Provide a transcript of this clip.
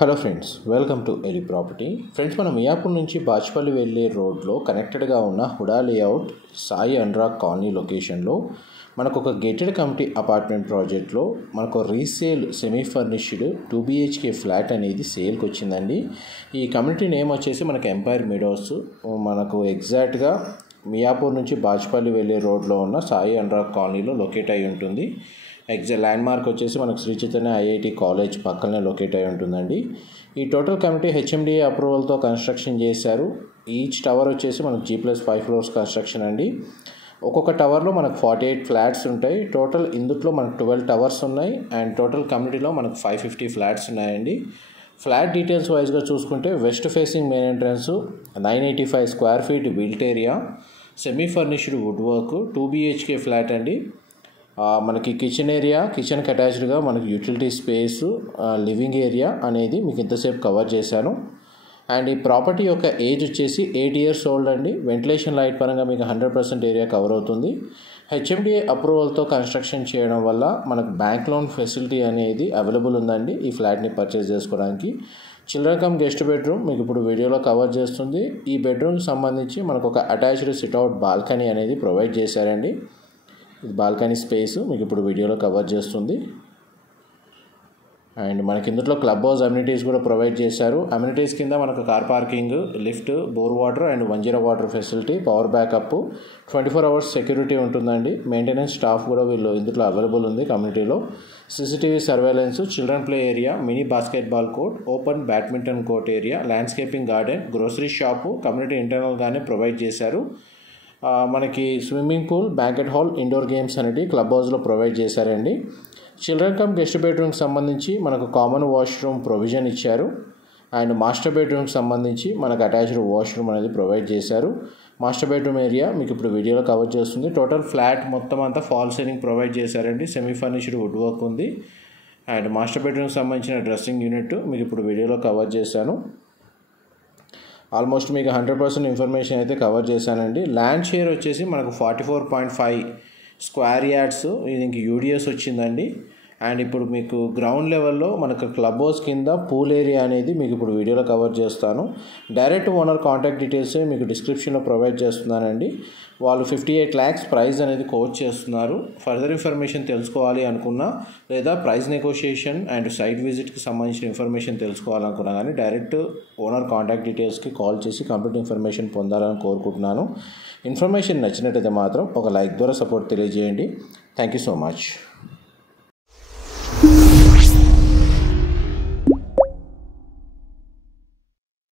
Hello friends, welcome to Eli property. Friends, మనం మియాపూర్ నుంచి బాచ్పల్లి వెళ్ళే రోడ్లో కనెక్టెడ్గా ఉన్న HUDA layout Sai Anurag colony లొకేషన్లో మనకు ఒక గేటెడ్ కమ్యూనిటీ అపార్ట్మెంట్ ప్రాజెక్ట్లో మనకు resale semi furnished 2 BHK flat అనేది సేల్కి వచ్చిందండి. ఈ కమ్యూనిటీ నేమ్ వచ్చేసి మనకు ఎంపైర్ మీడోస్. మనకు ఎగ్జాక్ట్గా మియాపూర్ నుంచి బాచ్పల్లి వెళ్ళే రోడ్లో ఉన్న సాయి అనురాగ్ కాలనీలో లొకేట్ అయి ఉంటుంది. ల్యాండ్ మార్క్ వచ్చేసి మనకు శ్రీ చైతన్య IIT కాలేజ్ పక్కనే లొకేట్ అయి ఉంటుందండి. ఈ టోటల్ కమిటీ HMDA అప్రూవల్తో కన్స్ట్రక్షన్ చేశారు. ఈచ్ టవర్ వచ్చేసి మనకు G+5 ఫ్లోర్స్ కన్స్ట్రక్షన్ అండి. ఒక్కొక్క టవర్లో మనకు 48 ఫ్లాట్స్ ఉంటాయి. టోటల్ ఇందులో మనకు 12 టవర్స్ ఉన్నాయి అండ్ టోటల్ కమ్యూనిటీలో మనకు 550 ఫ్లాట్స్ ఉన్నాయండి. ఫ్లాట్ డీటెయిల్స్ వైజ్గా చూసుకుంటే west facing main entrance, 985 square feet built area, semi furnished wood work, 2 BHK flat అండి. మనకి కిచెన్ ఏరియా, కిచెన్కి అటాచ్డ్గా మనకి యూటిలిటీ స్పేస్, లివింగ్ ఏరియా అనేది మీకు ఇంతసేపు కవర్ చేశాను. అండ్ ఈ ప్రాపర్టీ యొక్క ఏజ్ వచ్చేసి 8 years ఓల్డ్ అండి. వెంటిలేషన్ లైట్ పరంగా మీకు 100% ఏరియా కవర్ అవుతుంది. HMDA అప్రూవల్తో కన్స్ట్రక్షన్ చేయడం వల్ల మనకు బ్యాంక్ లోన్ ఫెసిలిటీ అనేది అవైలబుల్ ఉందండి ఈ ఫ్లాట్ని పర్చేస్ చేసుకోవడానికి. చిల్డ్రన్ కమ్ గెస్ట్ బెడ్రూమ్ మీకు ఇప్పుడు వీడియోలో కవర్ చేస్తుంది. ఈ బెడ్రూమ్కి సంబంధించి మనకు ఒక అటాచ్డ్ సిట్అవుట్ బాల్కనీ అనేది ప్రొవైడ్ చేశారండి. ఇది బాల్కనీ స్పేస్ మీకు ఇప్పుడు వీడియోలో కవర్ చేస్తుంది. అండ్ మనకి ఇందులో క్లబ్ హౌస్ అమ్యూనిటీస్ కూడా ప్రొవైడ్ చేశారు. అమ్యూనిటీస్ కింద మనకు car parking, lift, bore water and 1 water facility, power backup, 24 hours security ఉంటుందండి. మెయింటెనెన్స్ స్టాఫ్ కూడా వీళ్ళు ఇందులో అవైలబుల్ ఉంది కమ్యూనిటీలో. CCTV surveillance, children play area, mini basketball court, open badminton court area, landscaping garden, grocery shop community ఇంటర్నల్గానే provide చేశారు. మనకి swimming pool, banquet hall, indoor games అనేది క్లబ్ హౌస్లో ప్రొవైడ్ చేశారండి. చిల్డ్రన్ కమ్ గెస్ట్ బెడ్రూమ్కి సంబంధించి మనకు కామన్ వాష్రూమ్ ప్రొవిజన్ ఇచ్చారు. అండ్ మాస్టర్ బెడ్రూమ్కి సంబంధించి మనకు అటాచ్డ్ వాష్రూమ్ అనేది ప్రొవైడ్ చేశారు. మాస్టర్ బెడ్రూమ్ ఏరియా మీకు ఇప్పుడు వీడియోలో కవర్ చేస్తుంది. టోటల్ ఫ్లాట్ మొత్తం అంతా ఫాల్ సీలింగ్ ప్రొవైడ్ చేశారండి. సెమీ ఫర్నిష్డ్ వుడ్ వర్క్ ఉంది. అండ్ మాస్టర్ బెడ్రూమ్కి సంబంధించిన డ్రెస్సింగ్ యూనిట్ మీకు ఇప్పుడు వీడియోలో కవర్ చేశాను. ఆల్మోస్ట్ మీకు 100% ఇన్ఫర్మేషన్ అయితే కవర్ చేశానండి. ల్యాండ్ షేర్ వచ్చేసి మనకు 44.5 స్క్వేర్ యార్డ్స్, ఇది ఇంక UDS వచ్చిందండి. అండ్ ఇప్పుడు మీకు గ్రౌండ్ లెవెల్లో మనకు క్లబ్ హౌస్ కింద పూల్ ఏరియా అనేది మీకు ఇప్పుడు వీడియోలో కవర్ చేస్తాను. డైరెక్ట్ ఓనర్ కాంటాక్ట్ డీటెయిల్స్ మీకు డిస్క్రిప్షన్లో ప్రొవైడ్ చేస్తున్నానండి. వాళ్ళు 58 lakhs ప్రైస్ అనేది కోట్ చేస్తున్నారు. ఫర్దర్ ఇన్ఫర్మేషన్ తెలుసుకోవాలి అనుకున్నా లేదా ప్రైస్ నెగోషియేషన్ అండ్ సైట్ విజిట్కి సంబంధించిన ఇన్ఫర్మేషన్ తెలుసుకోవాలనుకున్నా కానీ డైరెక్ట్ ఓనర్ కాంటాక్ట్ డీటెయిల్స్కి కాల్ చేసి కంప్లీట్ ఇన్ఫర్మేషన్ పొందాలని కోరుకుంటున్నాను. ఇన్ఫర్మేషన్ నచ్చినట్టయితే మాత్రం ఒక లైక్ ద్వారా సపోర్ట్ తెలియజేయండి. Thank you so much.